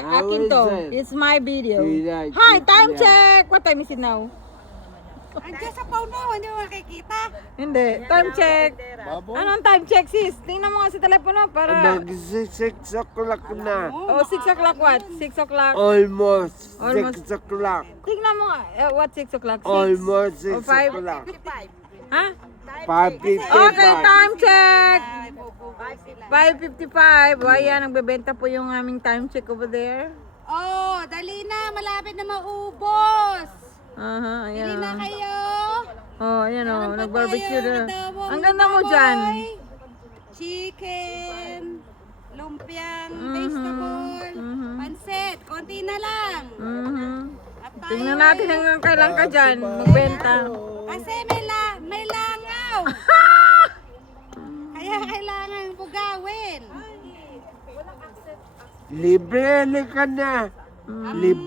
Akin to. It's my video. Right. Hi, time check! What time is it now? Andiyan sa phone mo, hindi mo makikita. Hindi. Time check. Anong time check, sis? Tingnan mo nga sa telepono para... Mag-6 o'clock na. Oh, 6 o'clock what? 6 o'clock. Almost Almost. 6 o'clock. Tingnan mo nga. What 6 o'clock? 6? Almost 6 Oh, five. o'clock. Ha? 5:55. Okay, time check! 5:55. Ayan, nagbebenta po yung aming time check over there. Oh, dali na, malapit na maubos. Aha, Dali ayan. na kayo. Oh, ayan o. Meron pa Nag-barbecue tayo, na. adobong Ang ganda mo baboy, dyan. Chicken, lumpiang vegetable, pansit, konti na lang. Mhm. At tayo Tingnan natin hanggang kailan ka dyan magbenta. Kasi may langaw. Kaya kailangan bugawin. Libre ka na. Libre.